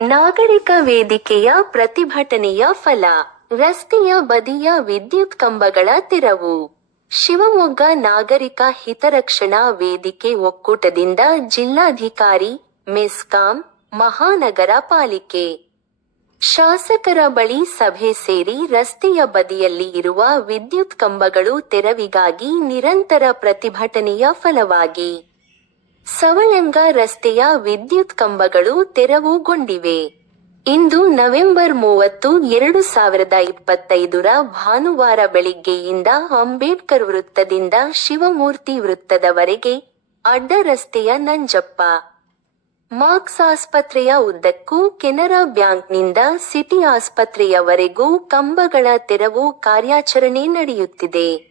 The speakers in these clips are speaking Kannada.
ನಾಗರಿಕ ವೇದಿಕೆಯ ಪ್ರತಿಭಟನೆಯ ಫಲ, ರಸ್ತೆಯ ಬದಿಯ ವಿದ್ಯುತ್ ಕಂಬಗಳ ತೆರವು. ಶಿವಮೊಗ್ಗ ನಾಗರಿಕ ಹಿತರಕ್ಷಣಾ ವೇದಿಕೆ ಒಕ್ಕೂಟದಿಂದ ಜಿಲ್ಲಾಧಿಕಾರಿ, ಮೆಸ್ಕಾಂ, ಮಹಾನಗರ ಪಾಲಿಕೆ. ಶಾಸಕರ ಬಳಿ ಸಭೆ ಸೇರಿ ರಸ್ತೆಯ ಬದಿಯಲ್ಲಿ ಇರುವ ವಿದ್ಯುತ್ ಕಂಬಗಳು ತೆರವಿಗಾಗಿ ನಿರಂತರ ಪ್ರತಿಭಟನೆಯ ಫಲವಾಗಿ ಸವಳಂಗ ರಸ್ತೆಯ ವಿದ್ಯುತ್ ಕಂಬಗಳು ತೆರವುಗೊಂಡಿವೆ. ಇಂದು ನವೆಂಬರ್ ಮೂವತ್ತು, ಎರಡು ಸಾವಿರದ ಇಪ್ಪತ್ತೈದರ ಭಾನುವಾರ ಬೆಳಿಗ್ಗೆಯಿಂದ ಅಂಬೇಡ್ಕರ್ ವೃತ್ತದಿಂದ ಶಿವಮೂರ್ತಿ ವೃತ್ತದವರೆಗೆ ಅಡ್ಡ ರಸ್ತೆಯ ನಂಜಪ್ಪ. ಮಾರ್ಕ್ಸ್ ಆಸ್ಪತ್ರೆಯ ಉದ್ದಕ್ಕೂ ಕೆನರಾ ಬ್ಯಾಂಕ್ನಿಂದ ಸಿಟಿ ಆಸ್ಪತ್ರೆಯವರೆಗೂ ಕಂಬಗಳ ತೆರವು ಕಾರ್ಯಾಚರಣೆ ನಡೆಯುತ್ತಿದೆ.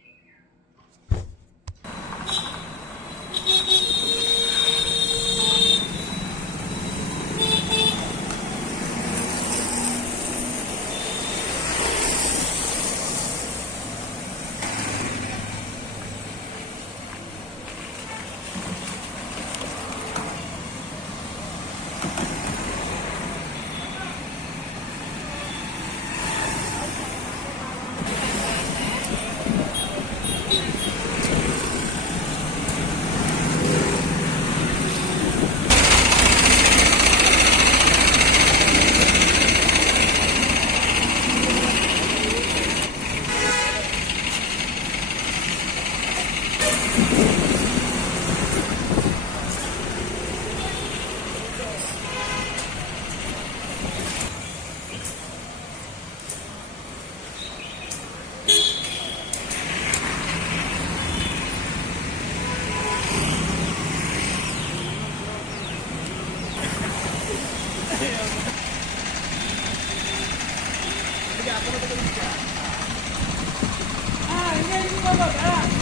Ah, ini ini bapak.